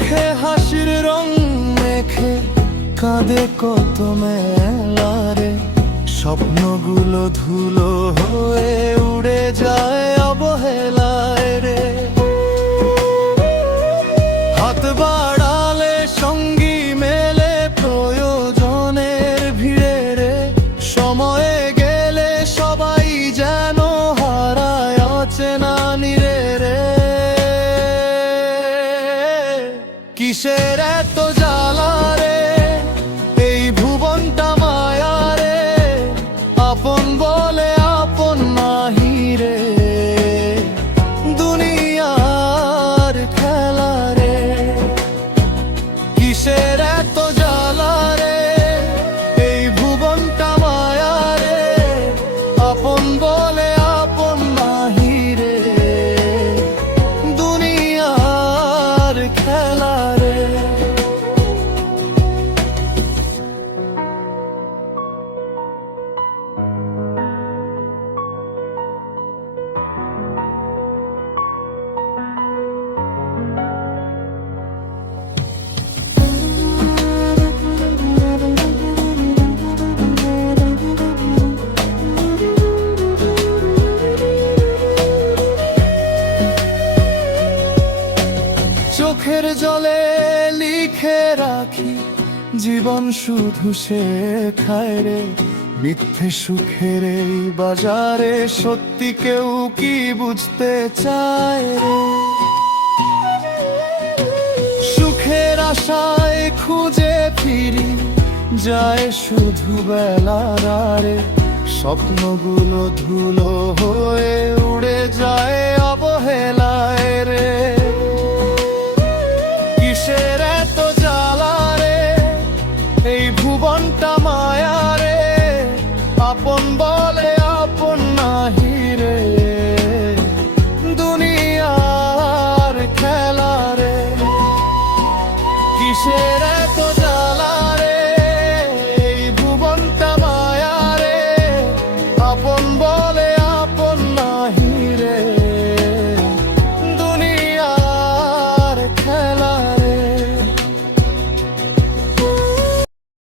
মুখে হাসির রং মেখে কাঁদে কত মেলারে, স্বপ্নগুলো ধুলো হয়ে উড়ে যায় অবহেলায় রে। হাত বাড়ালে সঙ্গী মেলে প্রয়োজনের ভিড়ে রে, সময়ে গেলে সবাই যেন হারায় অচেনা নিরে রে। কিসের এত জ্বালা রে, এই ভুবনটা মায়া রে, আপন বলে আপন নাহি রে, দুনিয়ার খেলা রে। কিসের এত জ্বালা রে, এই ভুবনটা মায়া রে, আপন বলে আপন নাহি রে, দুনিয়ার খেলা রে। চোখের জলে লিখে রাখি জীবন শুধু শেখায় রে, মিথ্যে সুখের এই বাজারে সত্যি কেউ কি বুঝতে চায় রে। সুখের আশায় খুঁজে ফিরি যায় শুধু বেলার আড়ে, স্বপ্নগুলো ধুলো হয়ে উড়ে যায় অবহেলায়